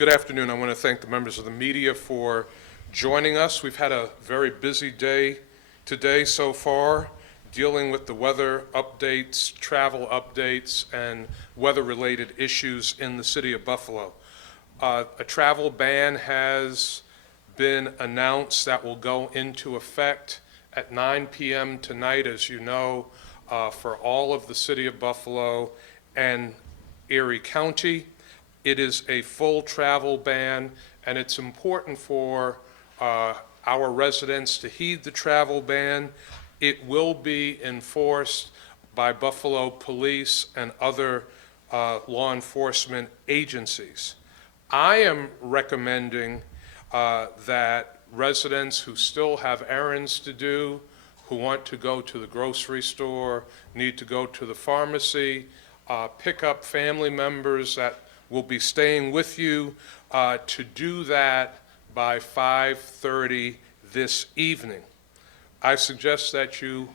Good afternoon. I want to thank the members of the media for joining us. We've had a very busy day today so far, dealing with the weather updates, travel updates, and weather-related issues in the city of Buffalo. A travel ban has been announced that will go into effect at 9 p.m. tonight, as you know, for all of the city of Buffalo and Erie County. It is a full travel ban, and it's important for our residents to heed the travel ban. It will be enforced by Buffalo Police and other law enforcement agencies. I am recommending that residents who still have errands to do, who want to go to the grocery store, need to go to the pharmacy, pick up family members that will be staying with you, to do that by 5:30 this evening. I suggest that you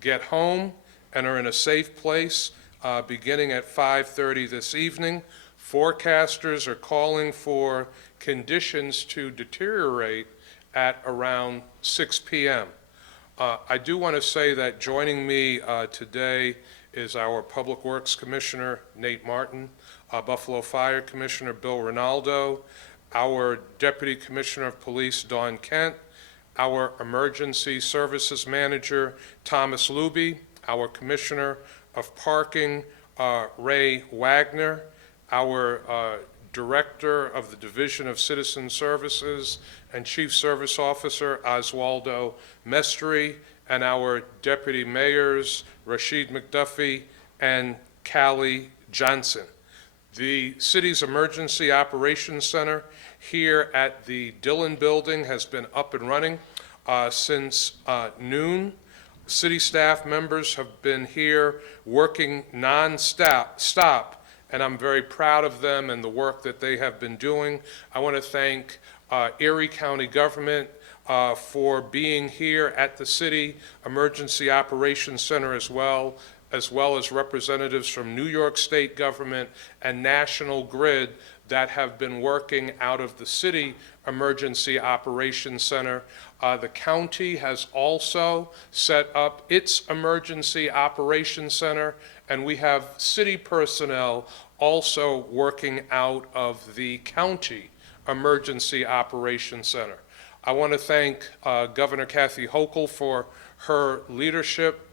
get home and are in a safe place beginning at 5:30 this evening. Forecasters are calling for conditions to deteriorate at around 6 p.m. I do want to say that joining me today is our Public Works Commissioner, Nate Martin, Buffalo Fire Commissioner Bill Rinaldo, our Deputy Commissioner of Police Dawn Kent, our Emergency Services Manager Thomas Luby, our Commissioner of Parking Ray Wagner, our Director of the Division of Citizen Services and Chief Service Officer Oswaldo Mestri, and our Deputy Mayors Rashid McDuffie and Callie Johnson. The city's Emergency Operations Center here at the Dillon Building has been up and running since noon. City staff members have been here working non-stop, and I'm very proud of them and the work that they have been doing. I want to thank Erie County government for being here at the City Emergency Operations Center as well as representatives from New York State government and National Grid that have been working out of the City Emergency Operations Center. The county has also set up its Emergency Operations Center, and we have city personnel also working out of the County Emergency Operations Center. I want to thank Governor Kathy Hochul for her leadership.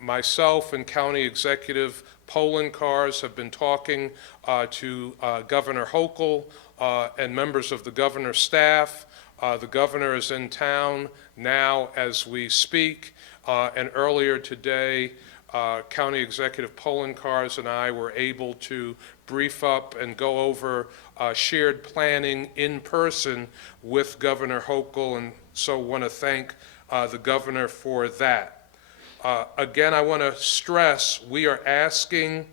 Myself and County Executive Poloncarz have been talking to Governor Hochul and members of the governor's staff. The governor is in town now as we speak, and earlier today, County Executive Poloncarz and I were able to brief up and go over shared planning in person with Governor Hochul, and so want to thank the governor for that. Again, I want to stress we are asking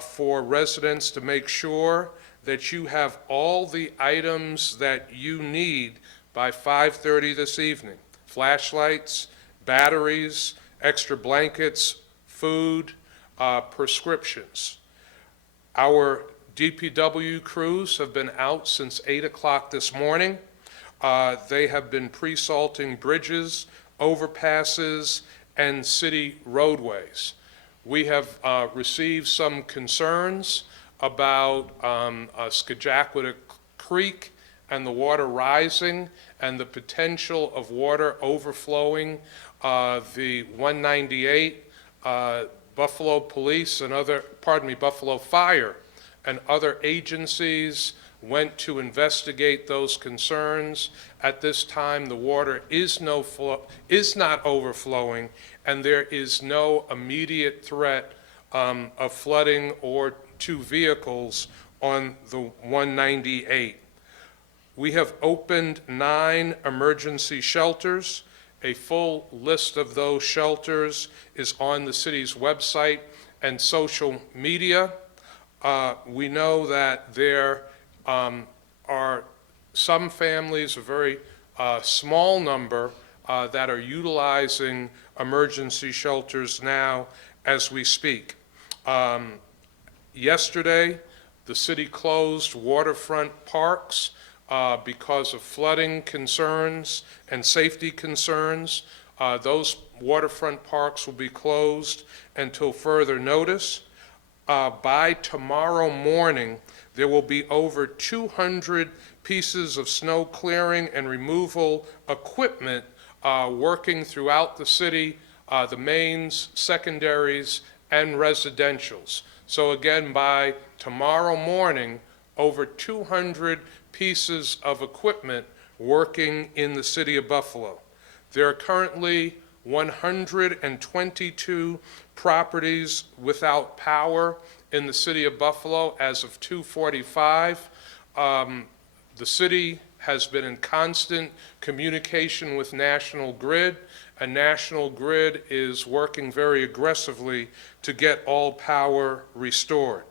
for residents to make sure that you have all the items that you need by 5:30 this evening. Flashlights, batteries, extra blankets, food, prescriptions. Our DPW crews have been out since 8 o'clock this morning. They have been pre-salting bridges, overpasses, and city roadways. We have received some concerns about Skajackwada Creek and the water rising and the potential of water overflowing the 198. Buffalo Police and Buffalo Fire and other agencies went to investigate those concerns. At this time, the water is not overflowing, and there is no immediate threat of flooding or to vehicles on the 198. We have opened 9 emergency shelters. A full list of those shelters is on the city's website and social media. We know that there are some families, a very small number, that are utilizing emergency shelters now as we speak. Yesterday, The city closed waterfront parks because of flooding concerns and safety concerns. Those waterfront parks will be closed until further notice. By tomorrow morning, there will be over 200 pieces of snow clearing and removal equipment working throughout the city, the mains, secondaries, and residentials. So again, by tomorrow morning, over 200 pieces of equipment working in the city of Buffalo. There are currently 122 properties without power in the city of Buffalo as of 2:45. The city has been in constant communication with National Grid, and National Grid is working very aggressively to get all power restored.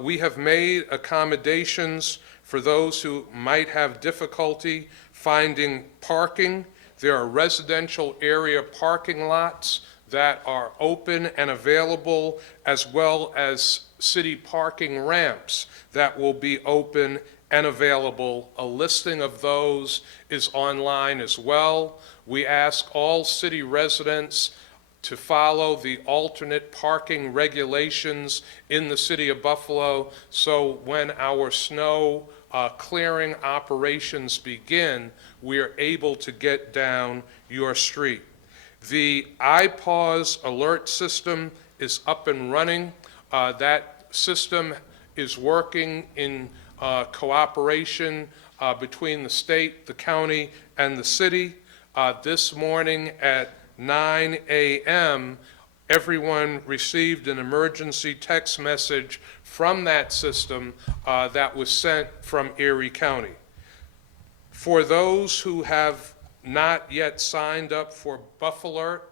We have made accommodations for those who might have difficulty finding parking. There are residential area parking lots that are open and available, as well as city parking ramps that will be open and available. A listing of those is online as well. We ask all city residents to follow the alternate parking regulations in the city of Buffalo, so when our snow clearing operations begin, we are able to get down your street. The iPause alert system is up and running. That system is working in cooperation between the state, the county, and the city. This morning at 9 a.m., everyone received an emergency text message from that system that was sent from Erie County. For those who have not yet signed up for Buffalert,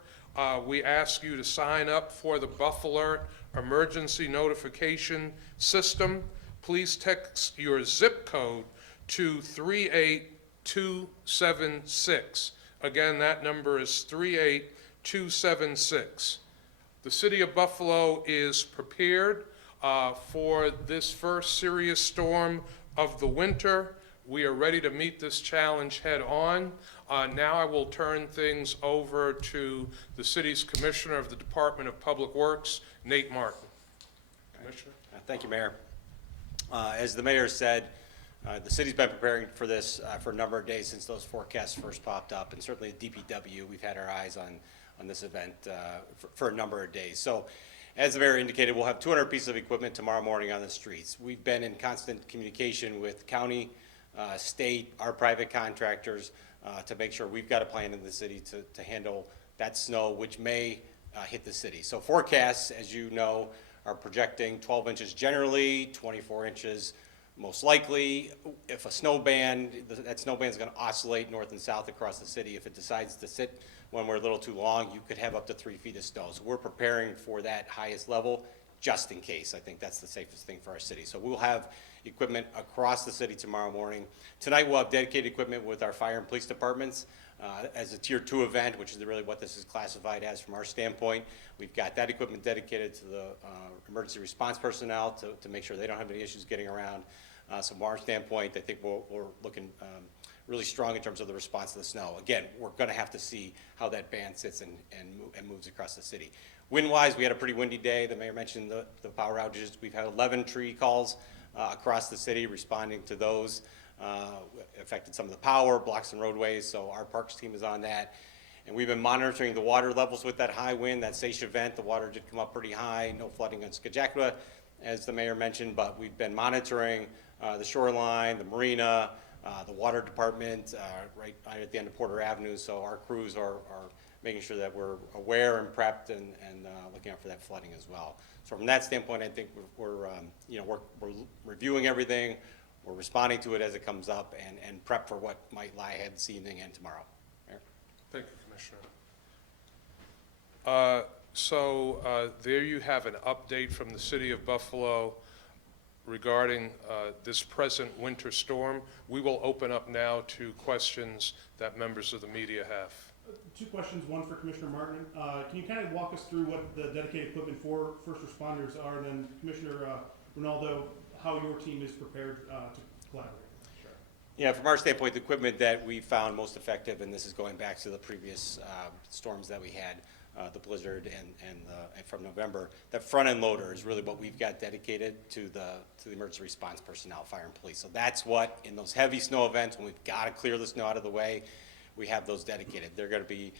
we ask you to sign up for the Buffalert emergency notification system. Please text your zip code to 38276. Again, that number is 38276. The city of Buffalo is prepared for this first serious storm of the winter. We are ready to meet this challenge head on. Now I will turn things over to the city's Commissioner of the Department of Public Works, Nate Martin. Commissioner. Thank you, Mayor. As the mayor said, the city's been preparing for this for a number of days since those forecasts first popped up, and certainly at DPW, we've had our eyes on this event for a number of days. So, as the mayor indicated, we'll have 200 pieces of equipment tomorrow morning on the streets. We've been in constant communication with county, state, our private contractors to make sure we've got a plan in the city to handle that snow, which may hit the city. So forecasts, as you know, are projecting 12 inches generally, 24 inches most likely. If a snow band, that snow band is going to oscillate north and south across the city. If it decides to sit when we're a little too long, you could have up to 3 feet of snow. So we're preparing for that highest level just in case. I think that's the safest thing for our city. So we'll have equipment across the city tomorrow morning. Tonight we'll have dedicated equipment with our fire and police departments as a tier 2 event, which is really what this is classified as from our standpoint. We've got that equipment dedicated to the emergency response personnel to make sure they don't have any issues getting around. So from our standpoint, I think we're looking really strong in terms of the response to the snow. Again, we're going to have to see how that band sits and moves across the city. Wind-wise, we had a pretty windy day. The mayor mentioned the power outages. We've had 11 tree calls across the city, responding to those. Affected some of the power, blocks and roadways, so our parks team is on that. And we've been monitoring the water levels with that high wind, that Seiche event. The water did come up pretty high, no flooding on Skajacqua, as the mayor mentioned, but we've been monitoring the shoreline, the marina, the water department, right at the end of Porter Avenue, so our crews are making sure that we're aware and prepped and looking out for that flooding as well. So from that standpoint, I think we're reviewing everything. We're responding to it as it comes up and prep for what might lie ahead this evening and tomorrow. Mayor? Thank you, Commissioner. There you have an update from the city of Buffalo regarding this present winter storm. We will open up now to questions that members of the media have. 2 questions, one for Commissioner Martin. Can you kind of walk us through what the dedicated equipment for first responders are? And then Commissioner Ronaldo, how your team is prepared to collaborate. Sure. Yeah, from our standpoint, the equipment that we found most effective, and this is going back to the previous storms that we had, the blizzard and from November, that front end loader is really what we've got dedicated to the emergency response personnel, fire and police. So that's what, in those heavy snow events, when we've got to clear the snow out of the way, we have those dedicated. They're going to be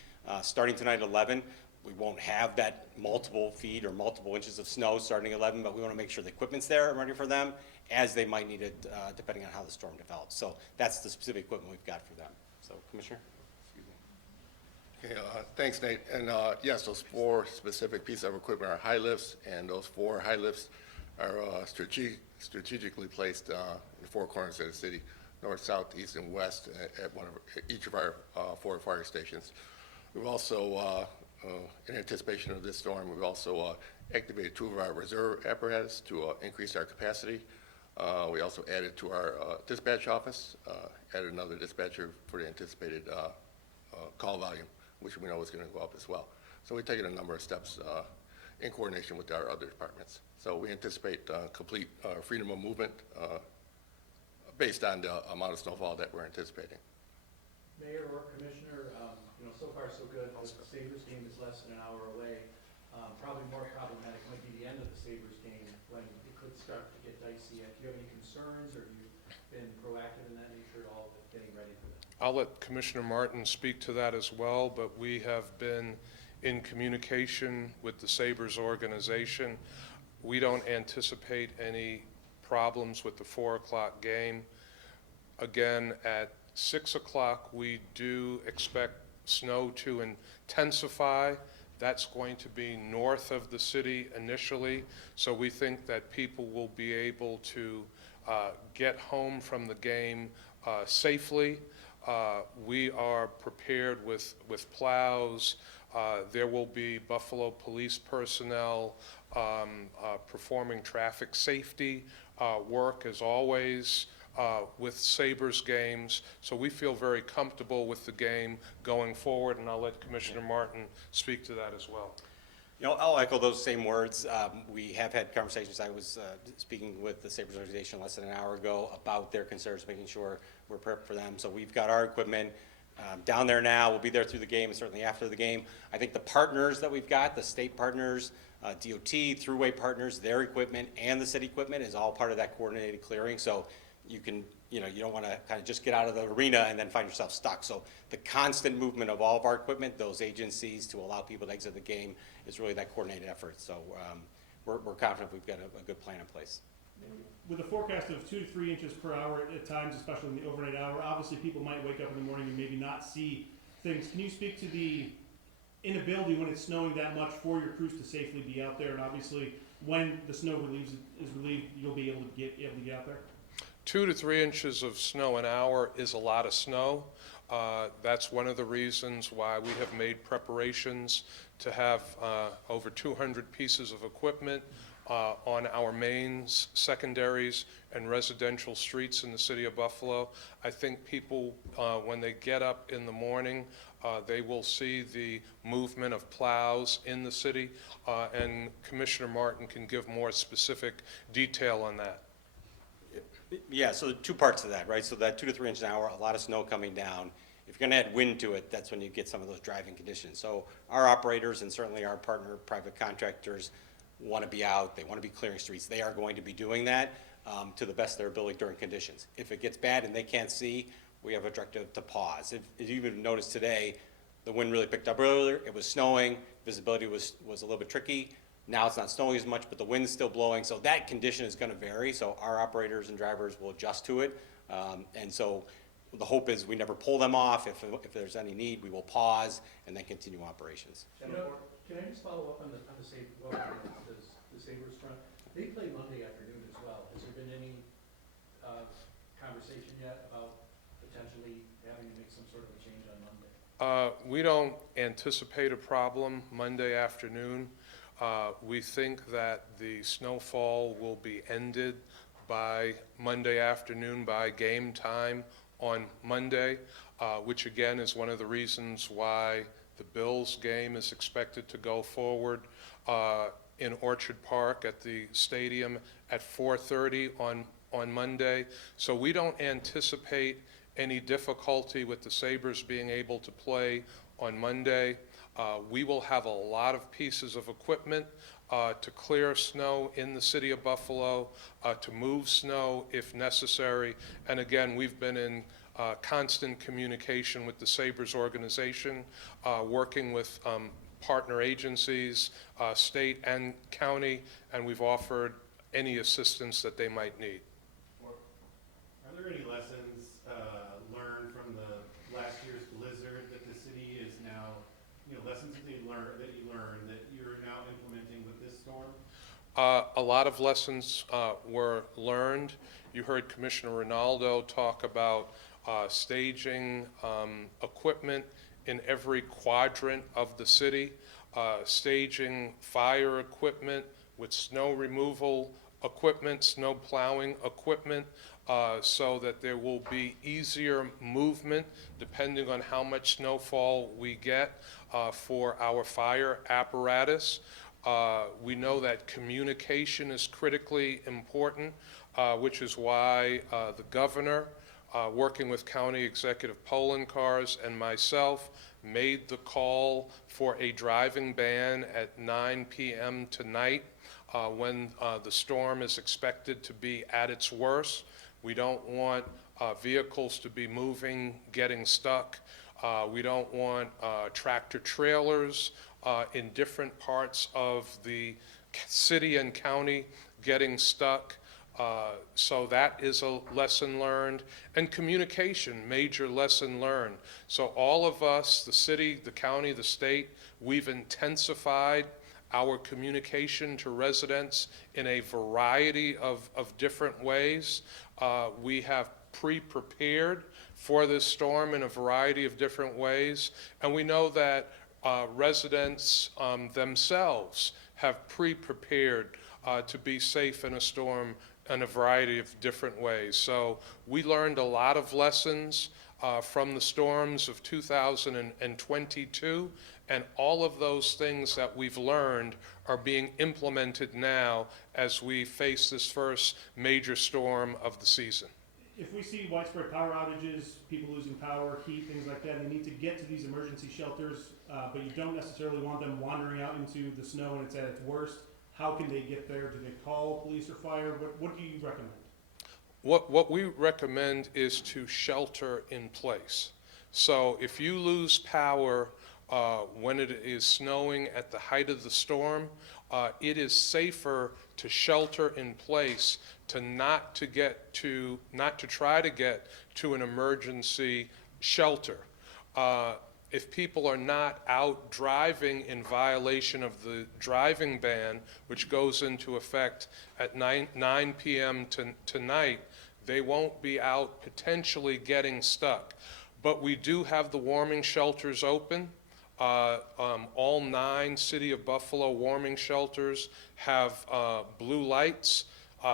starting tonight at 11. We won't have that multiple feet or multiple inches of snow starting at 11, but we want to make sure the equipment's there and ready for them as they might need it, depending on how the storm develops. So that's the specific equipment we've got for them. So, Commissioner? Okay, thanks, Nate. And yes, those 4 specific pieces of equipment are high lifts, and those 4 high lifts are strategically placed in the 4 corners of the city, north, south, east, and west at each of our 4 fire stations. We've also, in anticipation of this storm, we've also activated 2 of our reserve apparatus to increase our capacity. We also added to our dispatch office, added another dispatcher for the anticipated call volume, which we know is going to go up as well. So we've taken a number of steps in coordination with our other departments. So we anticipate complete freedom of movement based on the amount of snowfall that we're anticipating. Mayor or Commissioner, so far so good. The Sabres game is less than an hour away. Probably more problematic might be the end of the Sabres game when it could start to get dicey. Do you have any concerns, or have you been proactive in that nature at all with getting ready for that? I'll let Commissioner Martin speak to that as well, but we have been in communication with the Sabres organization. We don't anticipate any problems with the 4 o'clock game. Again, at 6 o'clock, we do expect snow to intensify. That's going to be north of the city initially, so we think that people will be able to get home from the game safely. We are prepared with plows. There will be Buffalo police personnel performing traffic safety work as always with Sabres games. So we feel very comfortable with the game going forward, and I'll let Commissioner Martin speak to that as well. I'll echo those same words. We have had conversations. I was speaking with the Sabres organization less than an hour ago about their concerns, making sure we're prepped for them. So we've got our equipment down there now. We'll be there through the game and certainly after the game. I think the partners that we've got, the state partners, DOT, Thruway partners, their equipment and the city equipment is all part of that coordinated clearing. So you can, you don't want to kind of just get out of the arena and then find yourself stuck. So the constant movement of all of our equipment, those agencies to allow people to exit the game is really that coordinated effort. So we're confident we've got a good plan in place. With a forecast of 2 to 3 inches per hour at times, especially in the overnight hour, obviously people might wake up in the morning and maybe not see things. Can you speak to the inability when it's snowing that much for your crews to safely be out there? And obviously when the snow is relieved, you'll be able to get out there? 2 to 3 inches of snow an hour is a lot of snow. That's one of the reasons why we have made preparations to have over 200 pieces of equipment on our mains, secondaries, and residential streets in the city of Buffalo. I think people, when they get up in the morning, they will see the movement of plows in the city, and Commissioner Martin can give more specific detail on that. Yeah, so 2 parts to that, right? So that 2 to 3 inches an hour, a lot of snow coming down. If you're going to add wind to it, that's when you get some of those driving conditions. So our operators and certainly our partner private contractors want to be out. They want to be clearing streets. They are going to be doing that to the best of their ability during conditions. If it gets bad and they can't see, we have a directive to pause. If you even noticed today, the wind really picked up earlier. It was snowing. Visibility was a little bit tricky. Now it's not snowing as much, but the wind's still blowing, so that condition is going to vary. So our operators and drivers will adjust to it. And so the hope is we never pull them off. If there's any need, we will pause and then continue operations. Can I just follow up on the Sabres front? They play Monday afternoon as well. Has there been any conversation yet about potentially having to make some sort of a change on Monday? We don't anticipate a problem Monday afternoon. We think that the snowfall will be ended by Monday afternoon, by game time on Monday, which again is one of the reasons why the Bills game is expected to go forward. in Orchard Park at the stadium at 4:30 on Monday. So we don't anticipate any difficulty with the Sabres being able to play on Monday. We will have a lot of pieces of equipment to clear snow in the city of Buffalo, to move snow if necessary. And again, we've been in constant communication with the Sabres organization, working with partner agencies, state and county, and we've offered any assistance that they might need. Are there any lessons learned from the last year's blizzard that the city is now, lessons that you learned that you're now implementing with this storm? A lot of lessons were learned. You heard Commissioner Ronaldo talk about staging equipment in every quadrant of the city, staging fire equipment with snow removal equipment, snow plowing equipment, so that there will be easier movement depending on how much snowfall we get for our fire apparatus. We know that communication is critically important, which is why the governor, working with County Executive polling cars and myself, made the call for a driving ban at 9 p.m. tonight when the storm is expected to be at its worst. We don't want vehicles to be moving, getting stuck. We don't want tractor trailers in different parts of the city and county getting stuck. So that is a lesson learned. And communication, major lesson learned. So all of us, the city, the county, the state, we've intensified our communication to residents in a variety of different ways. We have pre-prepared for this storm in a variety of different ways. And we know that residents themselves have pre-prepared to be safe in a storm in a variety of different ways. So we learned a lot of lessons from the storms of 2022, and all of those things that we've learned are being implemented now as we face this first major storm of the season. If we see widespread power outages, people losing power, heat, things like that, and they need to get to these emergency shelters, but you don't necessarily want them wandering out into the snow when it's at its worst, how can they get there? Do they call police or fire? What do you recommend? What we recommend is to shelter in place. So if you lose power when it is snowing at the height of the storm, it is safer to shelter in place, to not to try to get to an emergency shelter. If people are not out driving in violation of the driving ban, which goes into effect at 9 p.m. tonight, they won't be out potentially getting stuck. But we do have the warming shelters open. All 9 City of Buffalo warming shelters have blue lights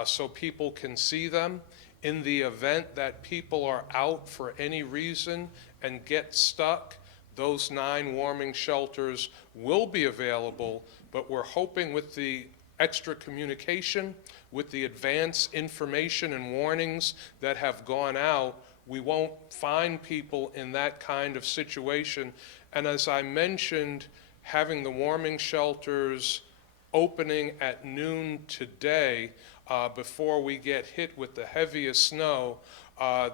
so people can see them. In the event that people are out for any reason and get stuck, those 9 warming shelters will be available, but we're hoping with the extra communication, with the advance information and warnings that have gone out, we won't find people in that kind of situation. And as I mentioned, having the warming shelters opening at noon today, before we get hit with the heaviest snow,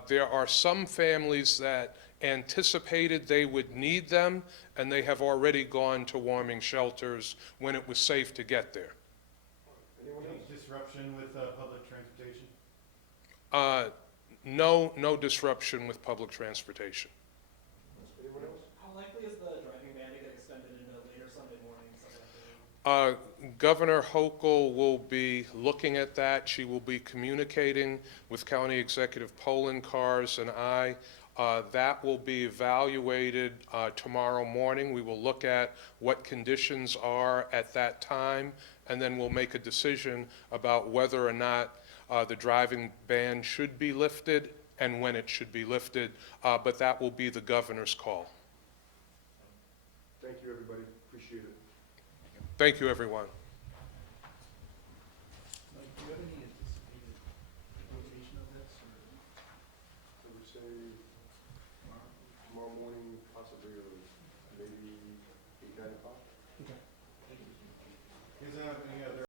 there are some families that anticipated they would need them, and they have already gone to warming shelters when it was safe to get there. Any disruption with public transportation? No disruption with public transportation. How likely is the driving ban to get extended into later Sunday morning, Sunday afternoon? Governor Hochul will be looking at that. She will be communicating with County Executive polling cars and I. That will be evaluated tomorrow morning. We will look at what conditions are at that time, and then we'll make a decision about whether or not the driving ban should be lifted and when it should be lifted, but that will be the governor's call. Thank you, everybody. Appreciate it. Thank you, everyone.